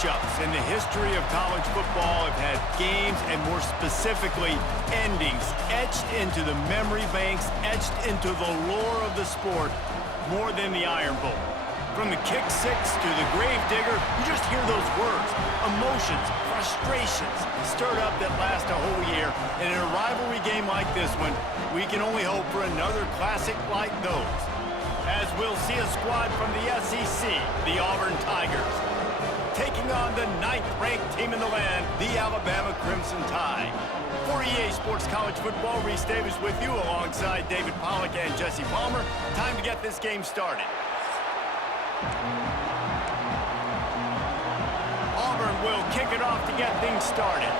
matchups in the history of college football have had games and more specifically endings etched into the memory banks, etched into the lore of the sport more than the Iron Bowl. From the kick six to the grave digger, you just hear those words, emotions, frustrations stirred up that last a whole year. And in a rivalry game like this one, we can only hope for another classic like those. As we'll see a squad from the SEC, the Auburn Tigers, taking on the 9th-ranked team in the land, the Alabama Crimson Tide. For EA Sports College Football, Reese Davis with you alongside David Pollack and Jesse Palmer. Time to get this game started. Auburn will kick it off to get things started.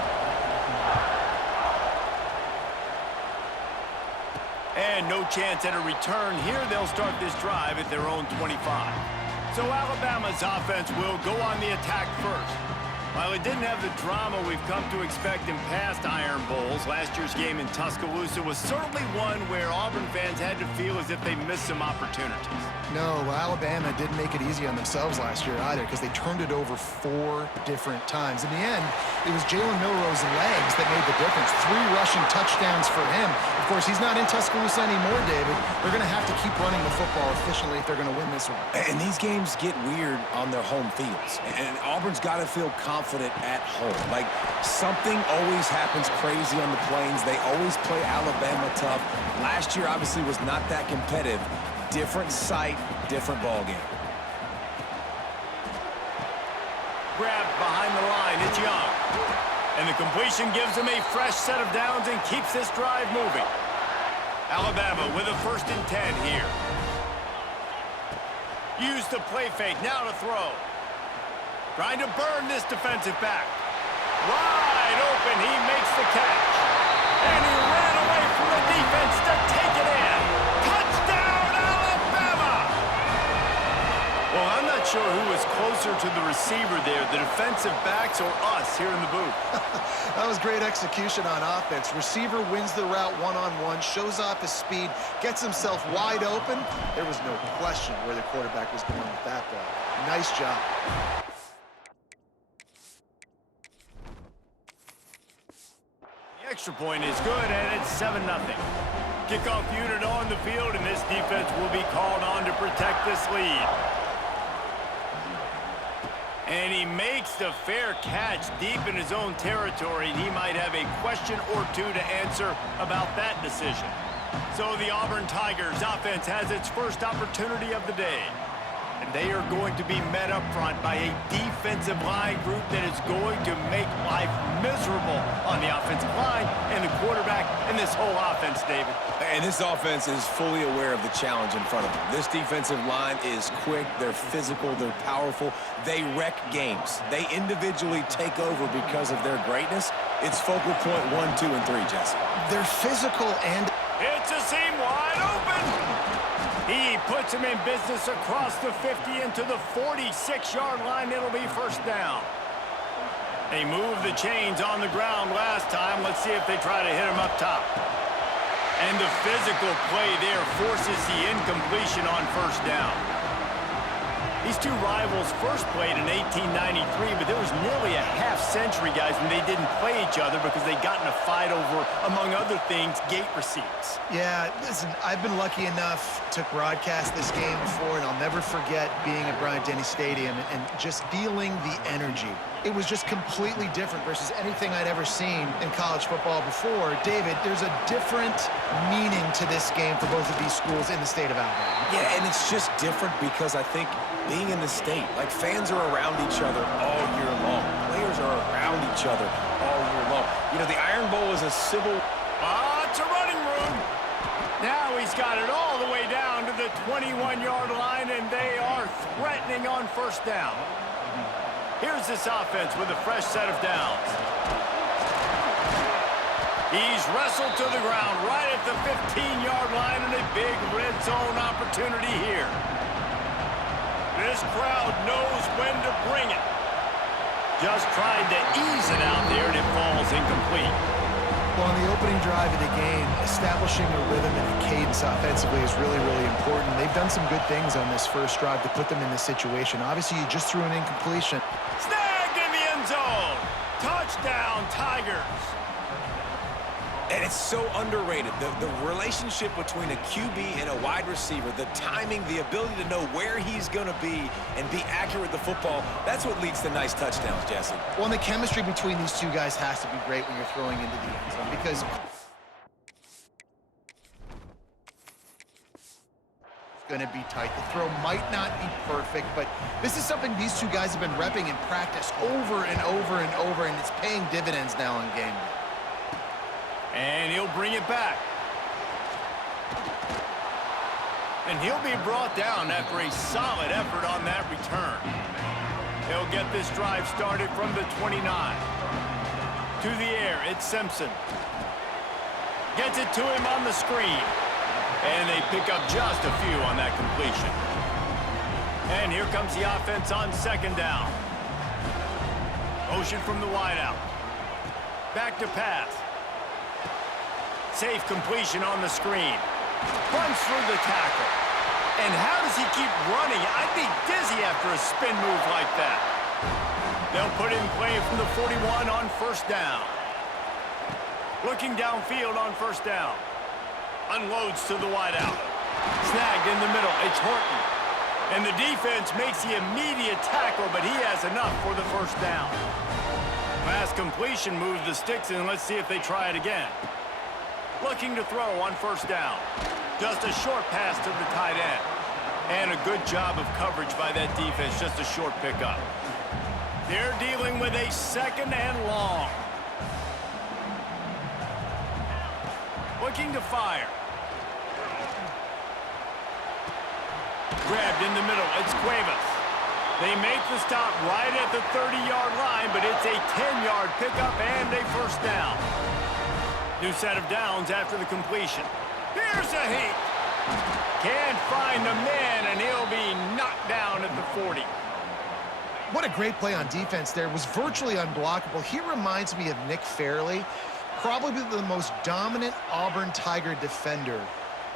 And no chance at a return here. They'll start this drive at their own 25. So Alabama's offense will go on the attack first. While it didn't have the drama we've come to expect in past Iron Bowls, last year's game in Tuscaloosa was certainly one where Auburn fans had to feel as if they missed some opportunities. No, well, Alabama didn't make it easy on themselves last year either because they turned it over 4 different times. In the end, it was Jalen Milroe's legs that made the difference. 3 rushing touchdowns for him. Of course, he's not in Tuscaloosa anymore, David. They're going to have to keep running the football efficiently if they're going to win this one. And these games get weird on their home fields. And Auburn's got to feel confident at home. Like, something always happens crazy on the Plains. They always play Alabama tough. Last year, obviously, was not that competitive. Different site, different ball game. Grabbed behind the line, it's Young. And the completion gives him a fresh set of downs and keeps this drive moving. Alabama with a 1st and 10 here. Use the play fake, now to throw. Trying to burn this defensive back. Wide open, he makes the catch. And he ran away from the defense to take it in. Touchdown, Alabama! Well, I'm not sure who was closer to the receiver there, the defensive backs or us here in the booth. That was great execution on offense. Receiver wins the route one-on-one, shows off his speed, gets himself wide open. There was no question where the quarterback was going with that ball. Nice job. Extra point is good, and it's 7-0. Kickoff unit on the field, and this defense will be called on to protect this lead. And he makes the fair catch deep in his own territory, and he might have a question or two to answer about that decision. So the Auburn Tigers offense has its first opportunity of the day. And they are going to be met up front by a defensive line group that is going to make life miserable on the offensive line and the quarterback and this whole offense, David. And this offense is fully aware of the challenge in front of them. This defensive line is quick, they're physical, they're powerful. They wreck games. They individually take over because of their greatness. It's focal point 1, 2, and 3, Jesse. They're physical and... It's a seam wide open. He puts him in business across the 50 into the 46-yard line. It'll be 1st down. They moved the chains on the ground last time. Let's see if they try to hit him up top. And the physical play there forces the incompletion on 1st down. These two rivals first played in 1893, but there was nearly a half-century, guys, when they didn't play each other because they got in a fight over, among other things, gate receipts. Yeah, listen, I've been lucky enough to broadcast this game before, and I'll never forget being at Bryant-Denny Stadium and just feeling the energy. It was just completely different versus anything I'd ever seen in college football before. David, there's a different meaning to this game for both of these schools in the state of Alabama. Yeah, and it's just different because I think being in the state, like fans are around each other all year long. Players are around each other all year long. You know, the Iron Bowl is a civil... It's a running room. Now he's got it all the way down to the 21-yard line, and they are threatening on 1st down. Here's this offense with a fresh set of downs. He's wrestled to the ground right at the 15-yard line, and a big red zone opportunity here. This crowd knows when to bring it. Just trying to ease it out there, and it falls incomplete. Well, on the opening drive of the game, establishing a rhythm and a cadence offensively is really, really important. They've done some good things on this first drive to put them in this situation. Obviously, you just threw an incompletion. Snagged Touchdown, Tigers. And it's so underrated. The relationship between a QB and a wide receiver, the timing, the ability to know where he's going to be and be accurate with the football, that's what leads to nice touchdowns, Jesse. Well, and the chemistry between these two guys has to be great when you're throwing into the end zone because it's going to be tight. The throw might not be perfect, but this is something these two guys have been repping in practice over and over and over, and it's paying dividends now on game day. And he'll bring it back. And he'll be brought down after a solid effort on that return. He'll get this drive started from the 29. To the air, it's Simpson. Gets it to him on the screen. And they pick up just a few on that completion. And here comes the offense on second down. Motion from the wideout. Back to pass. Safe completion on the screen. Runs through the tackle. And how does he keep running? I'd be dizzy after a spin move like that. They'll put in play from the 41 on first down. Looking downfield on first down. Unloads to the wideout. Snagged in the middle. It's Horton. And the defense makes the immediate tackle, but he has enough for the first down. Last completion moves the sticks in. Let's see if they try it again. Looking to throw on first down. Just a short pass to the tight end. And a good job of coverage by that defense, just a short pickup. They're dealing with a second and long. Looking to fire. Grabbed in the middle, it's Cuevas. They make the stop right at the 30-yard line, but it's a 10-yard pickup and a first down. New set of downs after the completion. Here's a heat. Can't find the man, and he'll be knocked down at the 40. What a great play on defense there. It was virtually unblockable. He reminds me of Nick Fairley, probably the most dominant Auburn Tiger defender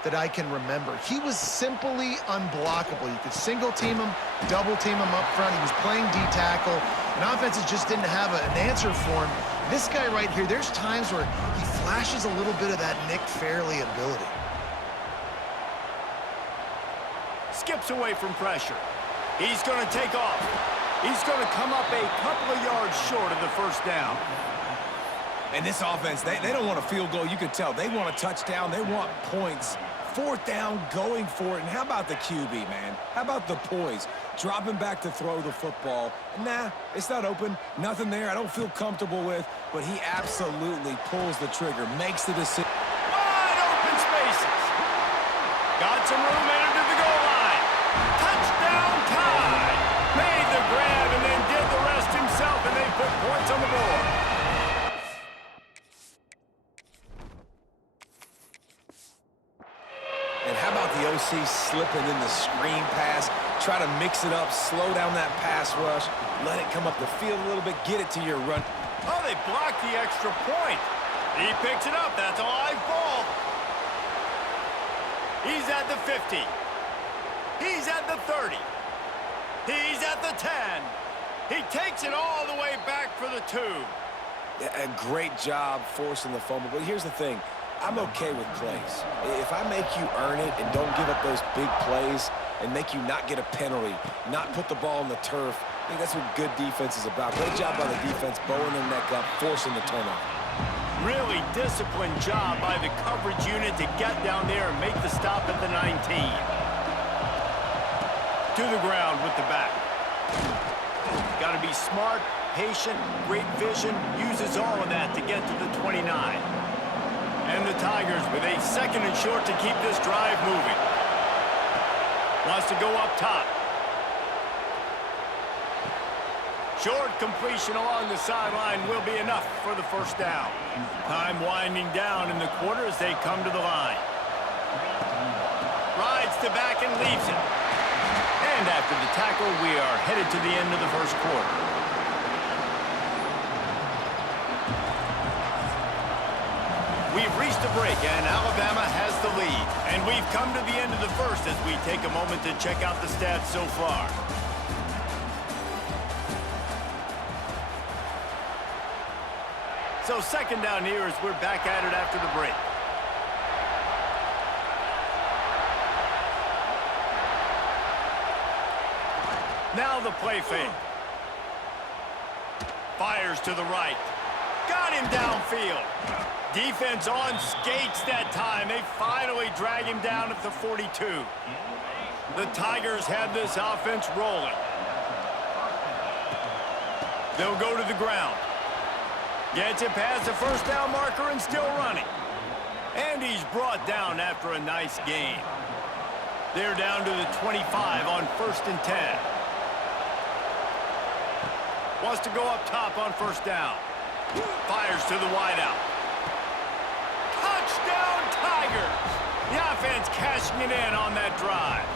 that I can remember. He was simply unblockable. You could single team him, double team him up front. He was playing D-tackle, and offenses just didn't have an answer for him. This guy right here, there's times where he flashes a little bit of that Nick Fairley ability. Skips away from pressure. He's going to take off. He's going to come up a couple of yards short of the first down. And this offense, they don't want a field goal. You can tell. They want a touchdown. They want points. Fourth down, going for it. And how about the QB, man? How about the poise? Dropping back to throw the football. Nah, it's not open. Nothing there I don't feel comfortable with. But he absolutely pulls the trigger, makes the decision. Wide open spaces. Got some room into the goal line. Touchdown tie. Made the grab and then did the rest himself, and they put points on the board. And how about the OC slipping in the screen pass? Try to mix it up, slow down that pass rush, let it come up the field a little bit, get it to your run. Oh, they blocked the extra point. He picks it up. That's a live ball. He's at the 50. He's at the 30. He's at the 10. He takes it all the way back for the 2. A great job forcing the fumble, but here's the thing. I'm okay with plays. If I make you earn it and don't give up those big plays and make you not get a penalty, not put the ball on the turf, I think that's what good defense is about. Great job by the defense, bowing their neck up, forcing the turnover. Really disciplined job by the coverage unit to get down there and make the stop at the 19. To the ground with the back. Got to be smart, patient, great vision, uses all of that to get to the 29. And the Tigers with a second and short to keep this drive moving. Wants to go up top. Short completion along the sideline will be enough for the first down. Time winding down in the quarter as they come to the line. Rides to back and leaves it. And after the tackle, we are headed to the end of the first quarter. We've reached a break, and Alabama has the lead. And we've come to the end of the first as we take a moment to check out the stats so far. So second down here as we're back at it after the break. Now the play fake. Fires to the right. Got him downfield. Defense on skates that time. They finally drag him down at the 42. The Tigers have this offense rolling. They'll go to the ground. Gets it past the first down marker and still running. And he's brought down after a nice gain. They're down to the 25 on 1st and 10. Wants to go up top on first down. Fires to the wideout. Touchdown, Tigers! The offense cashing it in on that drive.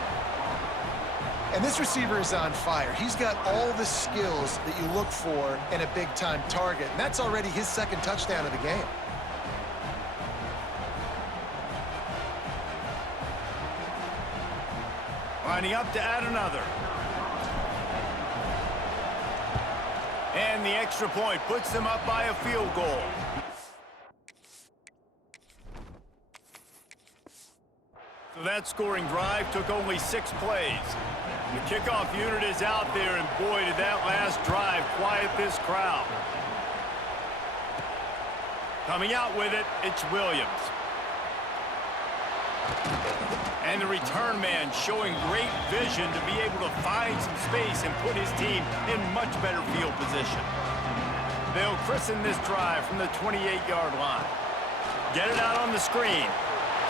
And this receiver is on fire. He's got all the skills that you look for in a big-time target. And that's already his second touchdown of the game. Lining up to add another. And the extra point puts them up by a field goal. So that scoring drive took only 6 plays. The kickoff unit is out there, and boy, did that last drive quiet this crowd. Coming out with it, it's Williams. And the return man showing great vision to be able to find some space and put his team in much better field position. They'll christen this drive from the 28-yard line. Get it out on the screen.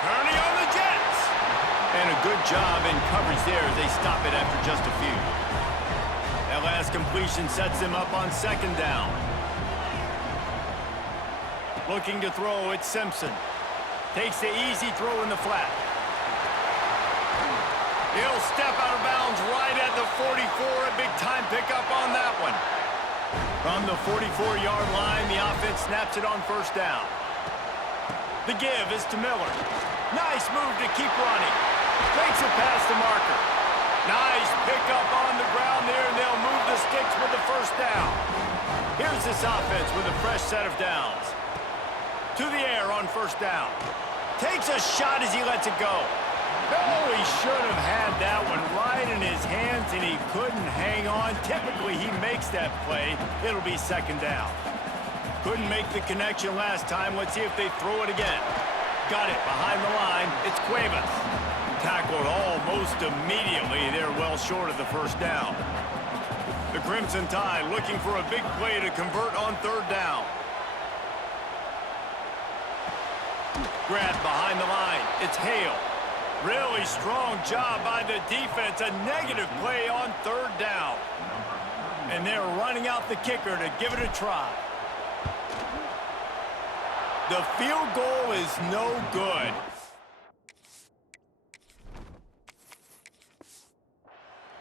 Turning on the Jets. And a good job in coverage there as they stop it after just a few. That last completion sets them up on second down. Looking to throw, it's Simpson. Takes the easy throw in the flat. He'll step out of bounds right at the 44. A big-time pickup on that one. From the 44-yard line, the offense snaps it on first down. The give is to Miller. Nice move to keep running. Makes it past the marker. Nice pickup on the ground there, and they'll move the sticks with the first down. Here's this offense with a fresh set of downs. To the air on first down. Takes a shot as he lets it go. Oh, he should have had that one right in his hands, and he couldn't hang on. Typically, he makes that play. It'll be second down. Couldn't make the connection last time. Let's see if they throw it again. Got it behind the line. It's Cuevas. Tackled almost immediately. They're well short of the first down. The Crimson Tide looking for a big play to convert on third down. Grabbed behind the line. It's Hale. Really strong job by the defense. A negative play on third down. And they're running out the kicker to give it a try. The field goal is no good.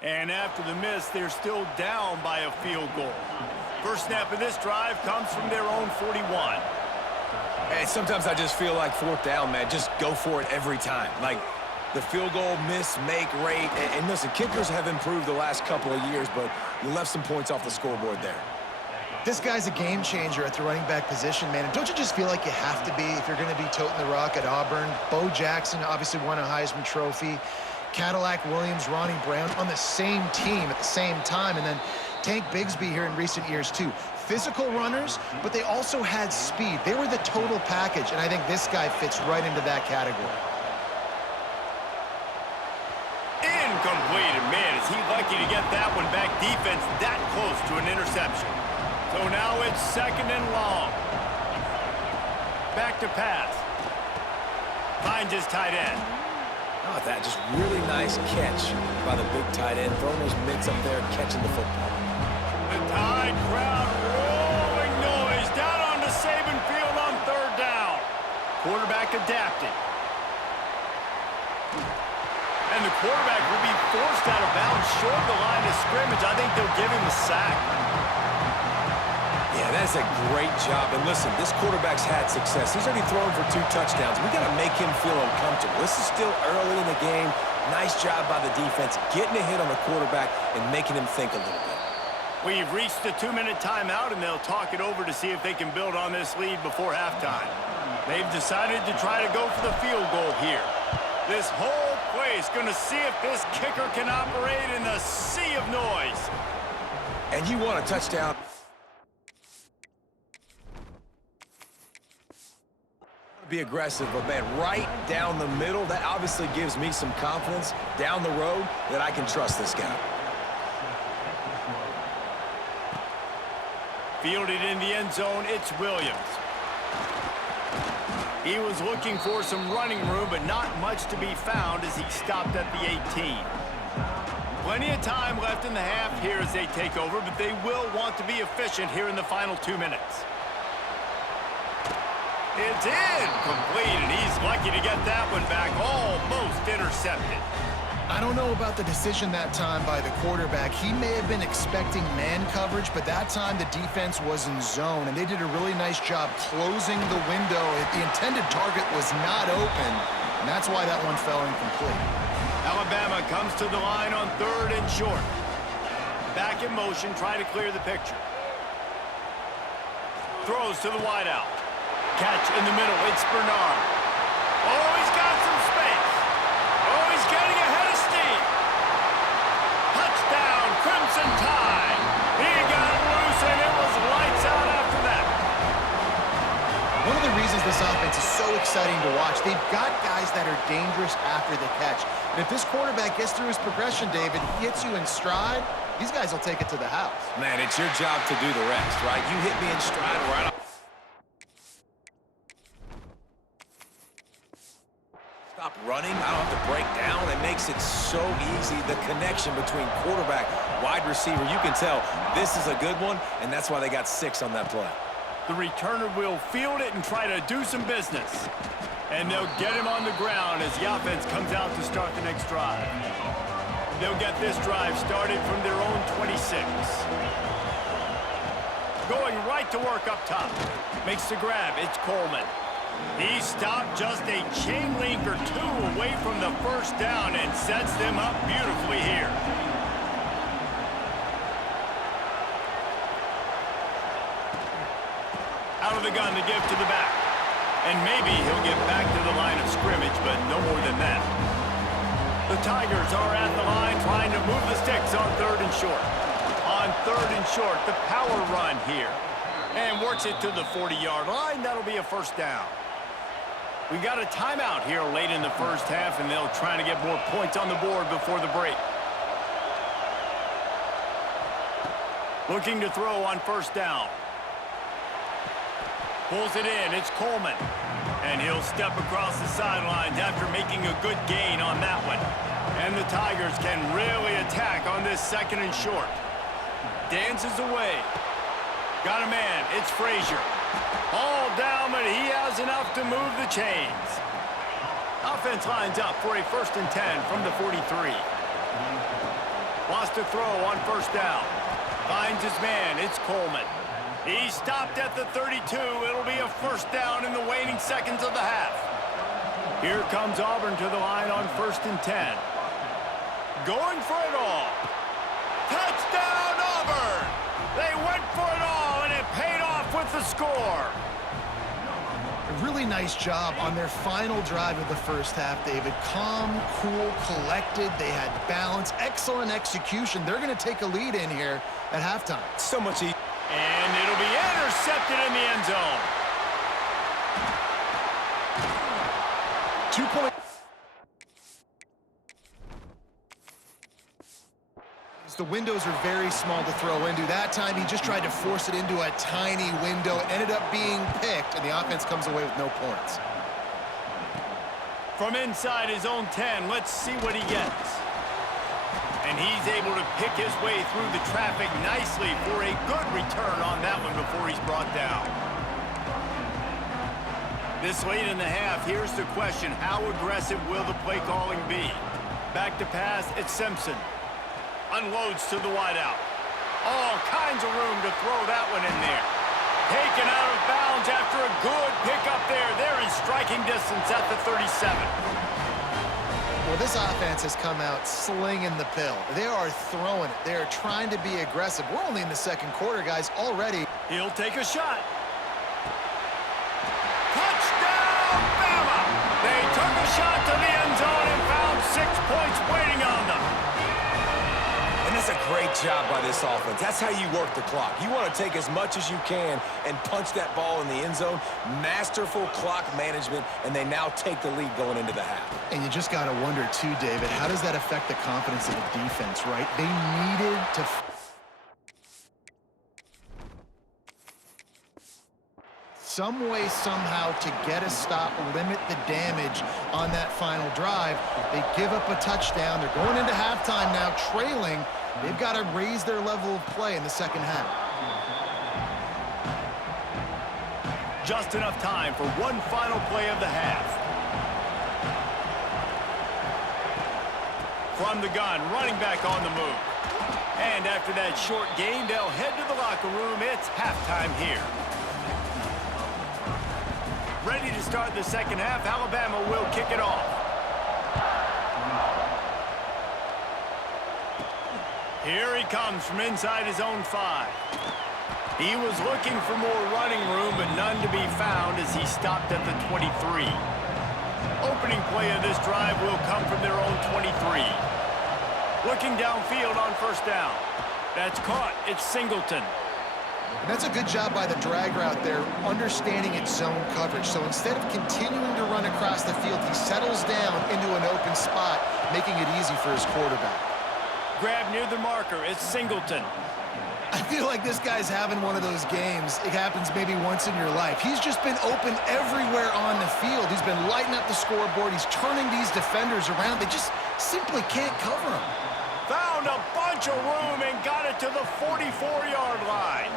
And after the miss, they're still down by a field goal. First snap of this drive comes from their own 41. And sometimes I just feel like fourth down, man, just go for it every time. Like, the field goal miss-make rate. And listen, kickers have improved the last couple of years, but you left some points off the scoreboard there. This guy's a game changer at the running back position, man. And don't you just feel like you have to be if you're going to be toting the rock at Auburn? Bo Jackson obviously won a Heisman Trophy. Cadillac Williams, Ronnie Brown on the same team at the same time. And then Tank Bigsby here in recent years, too. Physical runners, but they also had speed. They were the total package, and I think this guy fits right into that category. Incomplete, and man, is he lucky to get that one back. Defense that close to an interception. So now it's second and long. Back to pass. Finds his tight end. Oh, that just really nice catch by the big tight end. Throwing those mitts up there, catching the football. The Tide crowd rolling noise down onto Saban Field on third down. Quarterback adapting. And the quarterback will be forced out of bounds short of the line of scrimmage. I think they'll give him a sack. Yeah, that's a great job. And listen, this quarterback's had success. He's already thrown for 2 touchdowns. We got to make him feel uncomfortable. This is still early in the game. Nice job by the defense, getting a hit on the quarterback and making him think a little bit. We've reached the 2-minute timeout, and they'll talk it over to see if they can build on this lead before halftime. They've decided to try to go for the field goal here. This whole place going to see if this kicker can operate in the sea of noise. And you want a touchdown. Be aggressive, but man, right down the middle, that obviously gives me some confidence down the road that I can trust this guy. Fielded in the end zone, it's Williams. He was looking for some running room, but not much to be found as he stopped at the 18. Plenty of time left in the half here as they take over, but they will want to be efficient here in the final 2 minutes. It's incomplete, and he's lucky to get that one back, almost intercepted. I don't know about the decision that time by the quarterback. He may have been expecting man coverage, but that time the defense was in zone, and they did a really nice job closing the window. The intended target was not open, and that's why that one fell incomplete. Alabama comes to the line on 3rd and short. Back in motion, trying to clear the picture. Throws to the wideout. Catch in the middle, it's Bernard. Oh, he's got some space. Oh, he's getting ahead of steam. Touchdown, Crimson Tide. He got loose, and it was lights out after that. One of the reasons this offense is so exciting to watch, they've got guys that are dangerous after the catch. And if this quarterback gets through his progression, David, he hits you in stride, these guys will take it to the house. Man, it's your job to do the rest, right? You hit me in stride right off. Stop running. I don't have to break down. It makes it so easy. The connection between quarterback, wide receiver, you can tell this is a good one, and that's why they got 6 on that play. The returner will field it and try to do some business. And they'll get him on the ground as the offense comes out to start the next drive. They'll get this drive started from their own 26. Going right to work up top. Makes the grab. It's Coleman. He stopped just a chain link or 2 away from the first down and sets them up beautifully here. Out of the gun to give to the back. And maybe he'll get back to the line of scrimmage, but no more than that. The Tigers are at the line trying to move the sticks on 3rd and short. On 3rd and short, the power run here. And works it to the 40-yard line. That'll be a first down. We got a timeout here late in the first half, and they'll try to get more points on the board before the break. Looking to throw on 1st down. Pulls it in. It's Coleman. And he'll step across the sidelines after making a good gain on that one. And the Tigers can really attack on this 2nd and short. Dances away. Got a man. It's Frazier. All down, but he has enough to move the chains. Offense lines up for a 1st and 10 from the 43. Wants to throw on 1st down. Finds his man. It's Coleman. He stopped at the 32. It'll be a 1st down in the waning seconds of the half. Here comes Auburn to the line on 1st and 10. Going for it all. Touchdown, Auburn! They went for it all, and it paid off with the score. A really nice job on their final drive of the first half, David. Calm, cool, collected. They had balance, excellent execution. They're going to take a lead in here at halftime. So much easier. And it'll be intercepted in the end zone. 2 points. The windows are very small to throw into. That time, he just tried to force it into a tiny window. Ended up being picked, and the offense comes away with no points. From inside his own 10, let's see what he gets. And he's able to pick his way through the traffic nicely for a good return on that one before he's brought down. This late in the half, here's the question. How aggressive will the play calling be? Back to pass, it's Simpson. Unloads to the wideout. All kinds of room to throw that one in there. Taken out of bounds after a good pickup there. They're in striking distance at the 37. Well, this offense has come out slinging the pill. They are throwing it. They are trying to be aggressive. We're only in the second quarter, guys, already. He'll take a shot. Touchdown, Bama! They took a shot to the end zone and found 6 points waiting on them. And that's a great job by this offense. That's how you work the clock. You want to take as much as you can and punch that ball in the end zone. Masterful clock management, and they now take the lead going into the half. And you just got to wonder, too, David, how does that affect the confidence of the defense, right? They needed to... some way, somehow, to get a stop, limit the damage on that final drive. They give up a touchdown. They're going into halftime now, trailing. They've got to raise their level of play in the second half. Just enough time for one final play of the half. From the gun, running back on the move. And after that short gain, they'll head to the locker room. It's halftime here. Ready to start the second half. Alabama will kick it off. Here he comes from inside his own 5. He was looking for more running room, but none to be found as he stopped at the 23. Opening play of this drive will come from their own 23. Looking downfield on first down. That's caught. It's Singleton. And that's a good job by the drag route there, understanding its zone coverage. So instead of continuing to run across the field, he settles down into an open spot, making it easy for his quarterback. Grab near the marker. It's Singleton. I feel like this guy's having one of those games. It happens maybe once in your life. He's just been open everywhere on the field. He's been lighting up the scoreboard. He's turning these defenders around. They just simply can't cover him. Found a bunch of room and got it to the 44-yard line.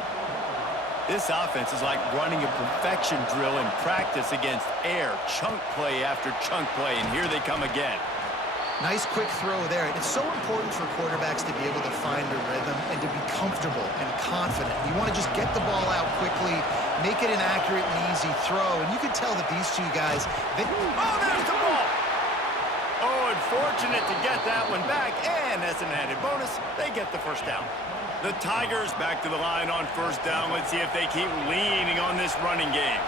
This offense is like running a perfection drill in practice against air. Chunk play after chunk play, and here they come again. Nice quick throw there. It's so important for quarterbacks to be able to find a rhythm and to be comfortable and confident. You want to just get the ball out quickly, make it an accurate and easy throw. And you can tell that these two guys... Oh, there's the ball! Oh, and fortunate to get that one back. And as an added bonus, they get the first down. The Tigers back to the line on first down. Let's see if they keep leaning on this running game.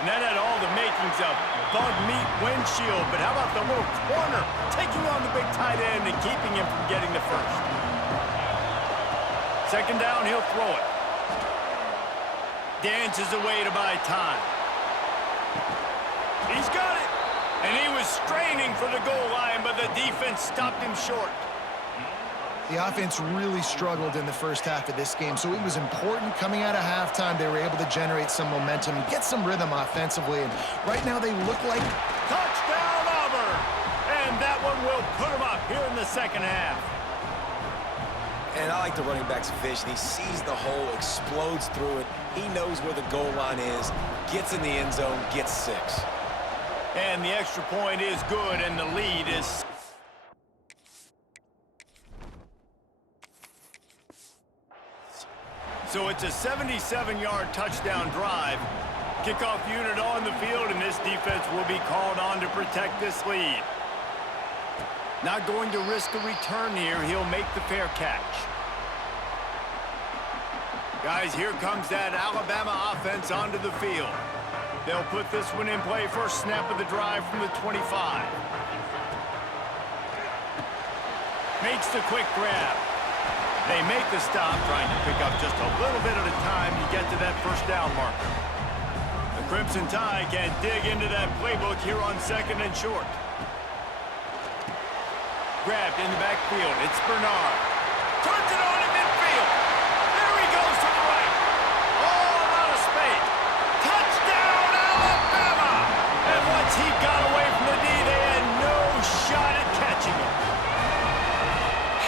And that had all the makings of bug meat windshield, but how about the little corner taking on the big tight end and keeping him from getting the first? Second down, he'll throw it. Dances away to buy time. He's got it. And he was straining for the goal line, but the defense stopped him short. The offense really struggled in the first half of this game, so it was important coming out of halftime. They were able to generate some momentum, get some rhythm offensively, and right now they look like... Touchdown, Auburn! And that one will put them up here in the second half. And I like the running back's vision. He sees the hole, explodes through it. He knows where the goal line is, gets in the end zone, gets 6. And the extra point is good, and the lead is... So it's a 77-yard touchdown drive. Kickoff unit on the field, and this defense will be called on to protect this lead. Not going to risk a return here. He'll make the fair catch. Guys, here comes that Alabama offense onto the field. They'll put this one in play. First snap of the drive from the 25. Makes the quick grab. They make the stop, trying to pick up just a little bit at a time to get to that first down marker. The Crimson Tide can dig into that playbook here on second and short. Grabbed in the backfield. It's Bernard. Turns it on in midfield. There he goes to the right. All out of space. Touchdown, Alabama! And once he got away from the D, they had no shot at catching him.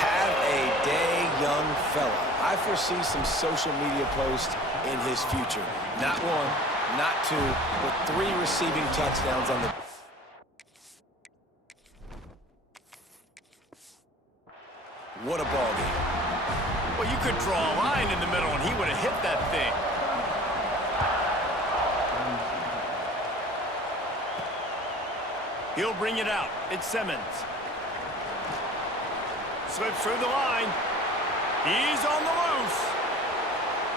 Have a day, young fella. I foresee some social media posts in his future. Not 1, not 2, but 3 receiving touchdowns on the... What a ball game. Well, you could draw a line in the middle, and he would have hit that thing. He'll bring it out. It's Simmons. Slips through the line. He's on the loose.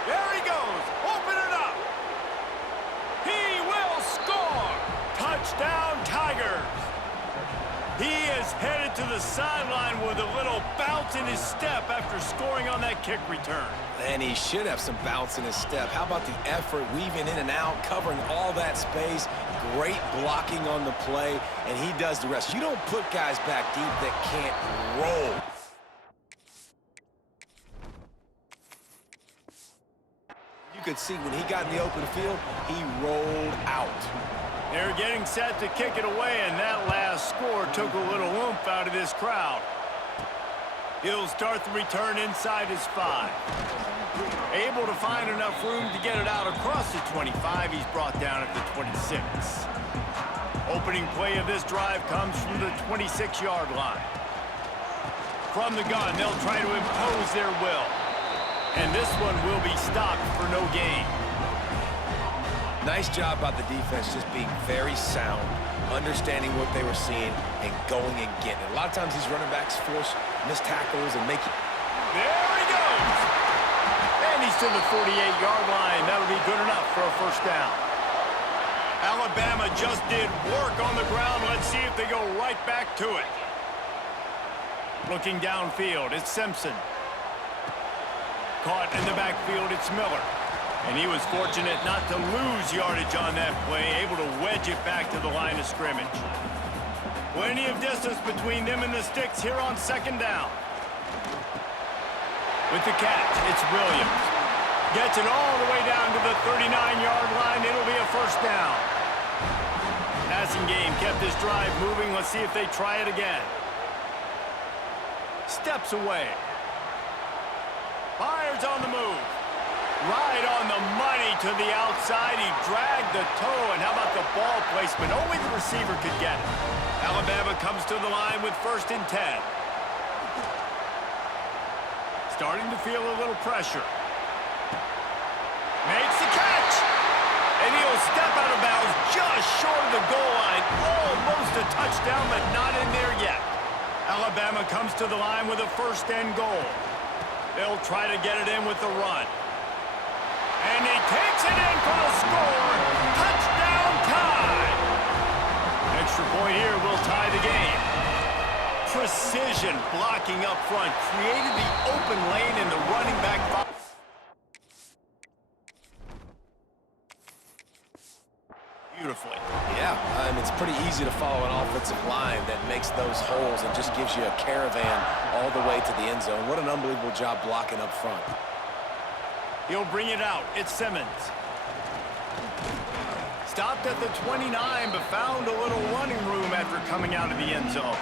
There he goes. Open it up. He will score. Touchdown, Tigers. He is headed to the sideline with a little bounce in his step after scoring on that kick return. And he should have some bounce in his step. How about the effort, weaving in and out, covering all that space, great blocking on the play, and he does the rest. You don't put guys back deep that can't roll. You could see when he got in the open field, he rolled out. They're getting set to kick it away, and that last score took a little oomph out of this crowd. He'll start the return inside his 5. Able to find enough room to get it out across the 25. He's brought down at the 26. Opening play of this drive comes from the 26-yard line. From the gun, they'll try to impose their will. And this one will be stopped for no gain. Nice job by the defense, just being very sound, understanding what they were seeing, and going and getting it. A lot of times these running backs force missed tackles and make it. There he goes! And he's to the 48-yard line. That'll be good enough for a first down. Alabama just did work on the ground. Let's see if they go right back to it. Looking downfield, it's Simpson. Caught in the backfield, it's Miller. And he was fortunate not to lose yardage on that play, able to wedge it back to the line of scrimmage. Plenty of distance between them and the sticks here on second down. With the catch, it's Williams. Gets it all the way down to the 39-yard line. It'll be a first down. Passing game kept this drive moving. Let's see if they try it again. Steps away. Fires on the move. Right on the money to the outside. He dragged the toe, and how about the ball placement? Only the receiver could get it. Alabama comes to the line with 1st and 10. Starting to feel a little pressure. Makes the catch. And he'll step out of bounds just short of the goal line. Almost a touchdown, but not in there yet. Alabama comes to the line with a 1st and goal. They'll try to get it in with the run. And he takes it in for the score. Touchdown tie. Extra point here will tie the game. Precision blocking up front created the open lane in the running back. Beautifully. Yeah, it's pretty easy to follow an offensive line that makes those holes and just gives you a caravan all the way to the end zone. What an unbelievable job blocking up front. He'll bring it out. It's Simmons. Stopped at the 29, but found a little running room after coming out of the end zone.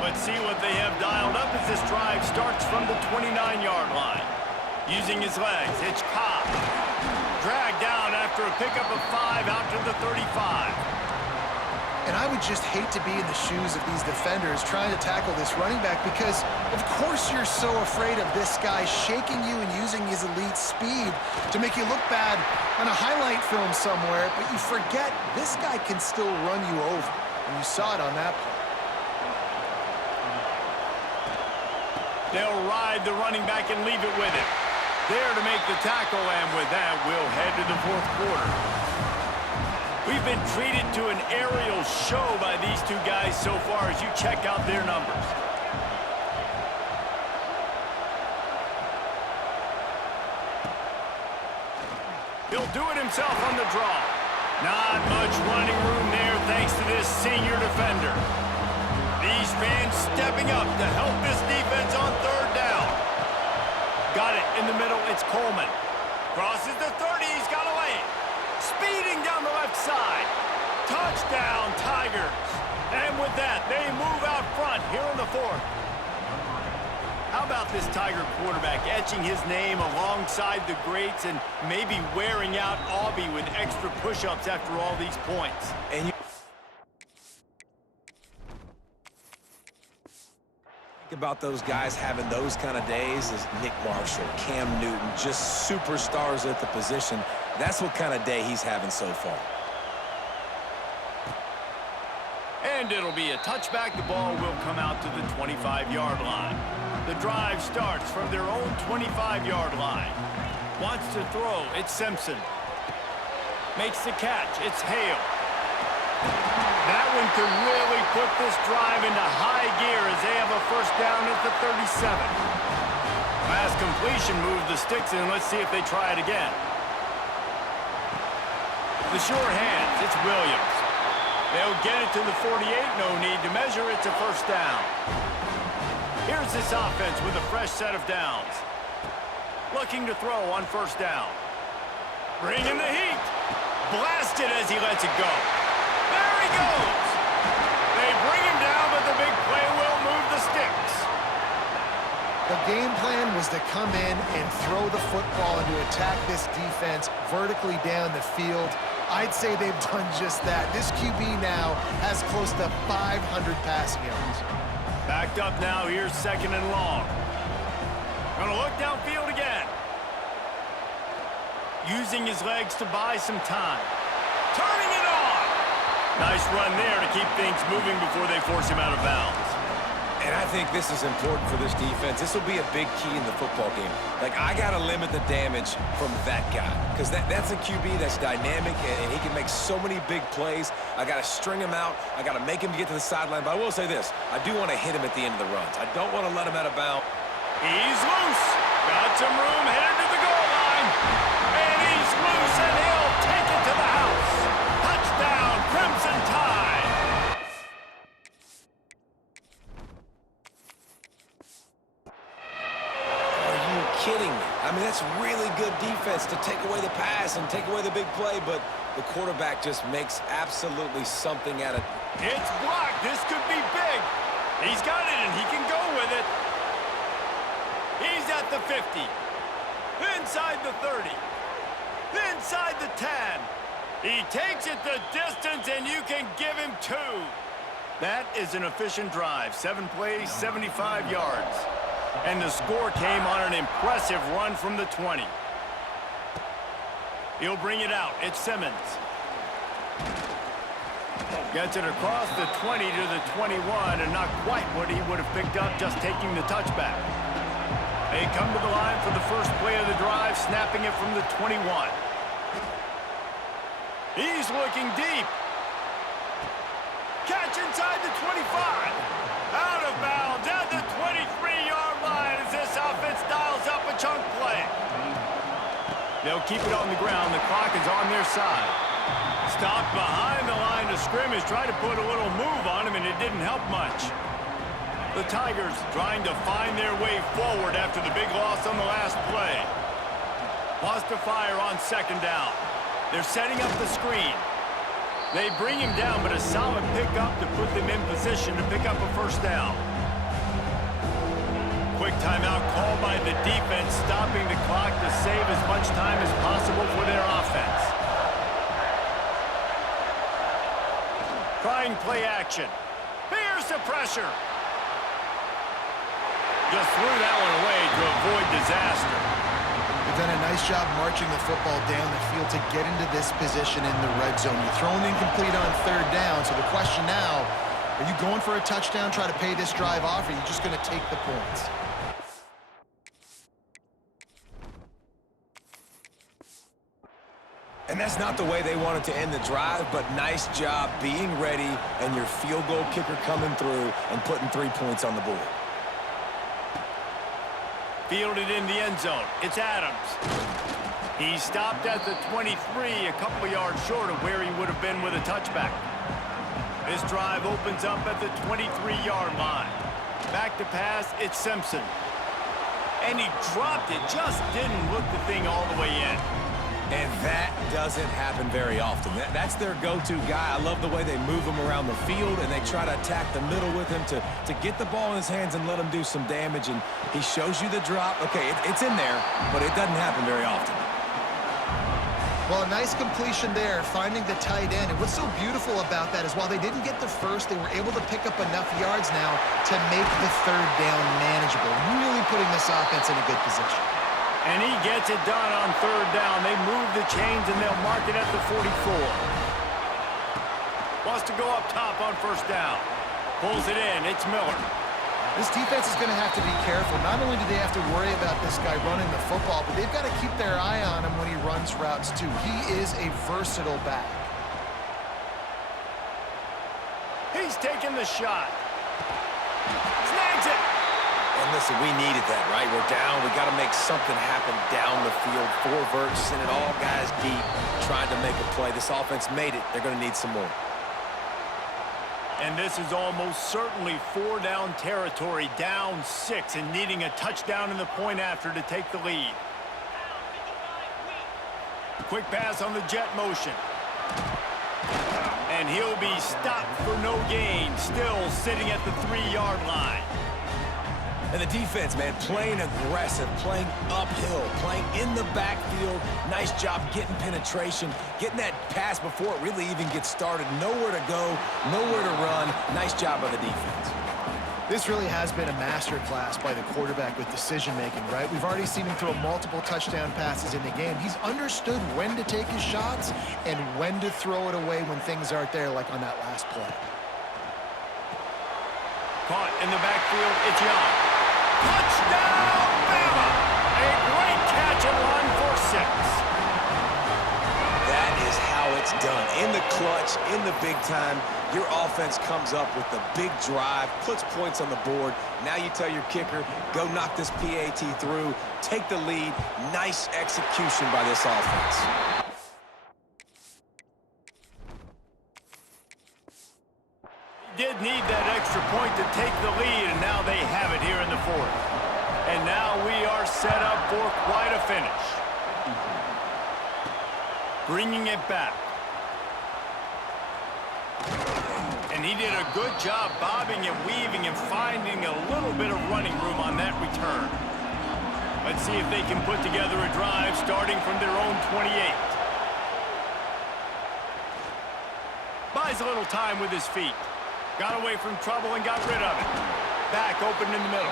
Let's see what they have dialed up as this drive starts from the 29-yard line. Using his legs, it's Cobb. Dragged down after a pickup of 5 out to the 35. And I would just hate to be in the shoes of these defenders trying to tackle this running back because, of course, you're so afraid of this guy shaking you and using his elite speed to make you look bad on a highlight film somewhere, but you forget this guy can still run you over. And you saw it on that play. They'll ride the running back and leave it with him. There to make the tackle, and with that, we'll head to the 4th quarter. We've been treated to an aerial show by these two guys so far as you check out their numbers. He'll do it himself on the draw. Not much running room there thanks to this senior defender. These fans stepping up to help this defense on 3rd down. Got it in the middle, it's Coleman. Crosses the 30, he's got a lane. Speeding down the left side. Touchdown, Tigers. And with that, they move out front here in the 4th. How about this Tiger quarterback etching his name alongside the greats and maybe wearing out Auburn with extra push-ups after all these points? And about those guys having those kind of days is Nick Marshall, Cam Newton, just superstars at the position. That's what kind of day he's having so far. And it'll be a touchback. The ball will come out to the 25-yard line. The drive starts from their own 25-yard line. Wants to throw. It's Simpson. Makes the catch. It's Hale. That one could really put this drive into high gear as they have a first down at the 37. Pass completion, move the sticks in. Let's see if they try it again. The short hands. It's Williams. They'll get it to the 48. No need to measure. It's a first down. Here's this offense with a fresh set of downs. Looking to throw on first down. Bringing the heat. Blasted as he lets it go. There he goes. They bring him down, but the big play will move the sticks. The game plan was to come in and throw the football and to attack this defense vertically down the field. I'd say they've done just that. This QB now has close to 500 passing yards. Backed up now. Here's second and long. Gonna look downfield again. Using his legs to buy some time. Turning it on. Nice run there to keep things moving before they force him out of bounds. And I think this is important for this defense. This will be a big key in the football game. Like, I got to limit the damage from that guy because that's a QB that's dynamic, and he can make so many big plays. I got to string him out. I got to make him get to the sideline. But I will say this. I do want to hit him at the end of the runs. I don't want to let him out of bounds. He's loose. Got some room headed to the goal line. And he's loose, and he'll take it to the house. Touchdown, Crimson Tide. Kidding me. I mean, that's really good defense to take away the pass and take away the big play, but the quarterback just makes absolutely something out of it. It's blocked. This could be big. He's got it, and he can go with it. He's at the 50. Inside the 30. Inside the 10. He takes it the distance, and you can give him 2. That is an efficient drive. 7 plays, 75 yards. And the score came on an impressive run from the 20. He'll bring it out. It's Simmons. Gets it across the 20 to the 21, and not quite what he would have picked up just taking the touchback. They come to the line for the first play of the drive, snapping it from the 21. He's looking deep. Catch inside the 25. Out of bounds at the 23-yard line as this offense dials up a chunk play. They'll keep it on the ground. The clock is on their side. Stopped behind the line of scrimmage. Tried to put a little move on him, and it didn't help much. The Tigers trying to find their way forward after the big loss on the last play. Lost to fire on second down. They're setting up the screen. They bring him down, but a solid pickup to put them in position to pick up a first down. Quick timeout called by the defense, stopping the clock to save as much time as possible for their offense. Trying play action. Here's the pressure. Just threw that one away to avoid disaster. They've done a nice job marching the football down the field to get into this position in the red zone. You're throwing incomplete on third down, so the question now, are you going for a touchdown, try to pay this drive off, or are you just going to take the points? And that's not the way they wanted to end the drive, but nice job being ready and your field goal kicker coming through and putting 3 points on the board. Fielded in the end zone. It's Adams. He stopped at the 23, a couple yards short of where he would have been with a touchback. This drive opens up at the 23-yard line. Back to pass, it's Simpson. And he dropped it, just didn't look the thing all the way in. And that doesn't happen very often. That's their go-to guy. I love the way they move him around the field, and they try to attack the middle with him to get the ball in his hands and let him do some damage. And he shows you the drop. Okay, it's in there, but it doesn't happen very often. Well, a nice completion there, finding the tight end. And what's so beautiful about that is while they didn't get the first, they were able to pick up enough yards now to make the third down manageable, really putting this offense in a good position. And he gets it done on third down. They move the chains, and they'll mark it at the 44. wants to go up top on first down. Pulls it in. It's Miller. This defense is going to have to be careful. Not only do they have to worry about this guy running the football, but they've got to keep their eye on him when he runs routes too. He is a versatile back. He's taking the shot. Snags it. And listen, we needed that, right? We're down. We got to make something happen down the field. 4 verts, sending all guys deep, trying to make a play. This offense made it. They're going to need some more. And this is almost certainly 4-down territory, down 6, and needing a touchdown in the point after to take the lead. Quick pass on the jet motion. And he'll be stopped for no gain, still sitting at the 3-yard line. And the defense, man, playing aggressive, playing uphill, playing in the backfield. Nice job getting penetration, getting that pass before it really even gets started. Nowhere to go, nowhere to run. Nice job by the defense. This really has been a master class by the quarterback with decision-making, right? We've already seen him throw multiple touchdown passes in the game. He's understood when to take his shots and when to throw it away when things aren't there, like on that last play. Caught in the backfield, it's Young. Touchdown, Bama! A great catch and run for 6. That is how it's done. In the clutch, in the big time, your offense comes up with the big drive, puts points on the board. Now you tell your kicker, go knock this PAT through, take the lead. Nice execution by this offense. Did need that extra point to take the lead, and now they have it here in the 4th. And now we are set up for quite a finish. Bringing it back. And he did a good job bobbing and weaving and finding a little bit of running room on that return. Let's see if they can put together a drive starting from their own 28. Buys a little time with his feet. Got away from trouble and got rid of it. Back open in the middle.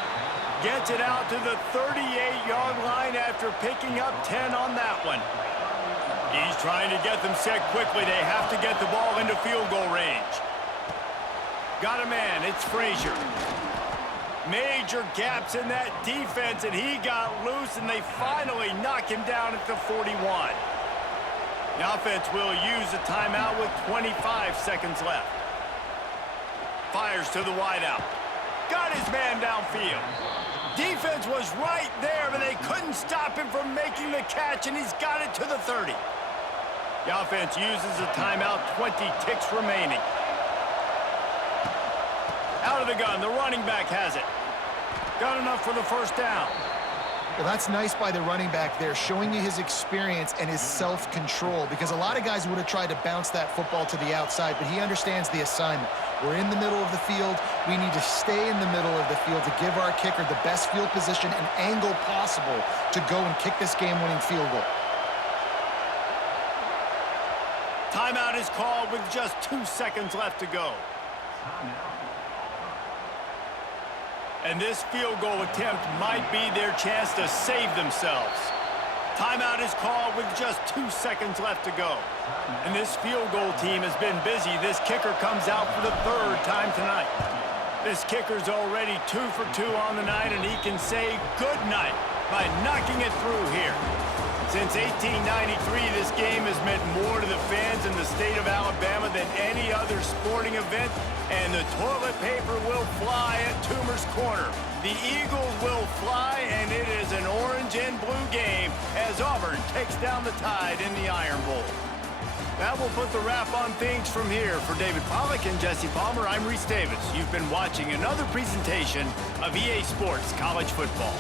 Gets it out to the 38-yard line after picking up 10 on that one. He's trying to get them set quickly. They have to get the ball into field goal range. Got a man. It's Frazier. Major gaps in that defense, and he got loose, and they finally knock him down at the 41. The offense will use a timeout with 25 seconds left. Fires to the wideout. Got his man downfield. Defense was right there, but they couldn't stop him from making the catch, and he's got it to the 30. The offense uses a timeout, 20 ticks remaining. Out of the gun, the running back has it. Got enough for the first down. Well, that's nice by the running back there, showing you his experience and his self-control, because a lot of guys would have tried to bounce that football to the outside, but he understands the assignment. We're in the middle of the field. We need to stay in the middle of the field to give our kicker the best field position and angle possible to go and kick this game-winning field goal. Timeout is called with just 2 seconds left to go. And this field goal attempt might be their chance to save themselves. Timeout is called with just 2 seconds left to go. And this field goal team has been busy. This kicker comes out for the 3rd time tonight. This kicker's already 2 for 2 on the night, and he can say good night by knocking it through here. Since 1893, this game has meant more to the fans in the state of Alabama than any other sporting event, and the toilet paper will fly at Toomer's Corner. The Eagles will fly, and it is an orange and blue game as Auburn takes down the Tide in the Iron Bowl. That will put the wrap on things from here. For David Pollack and Jesse Palmer, I'm Reese Davis. You've been watching another presentation of EA Sports College Football.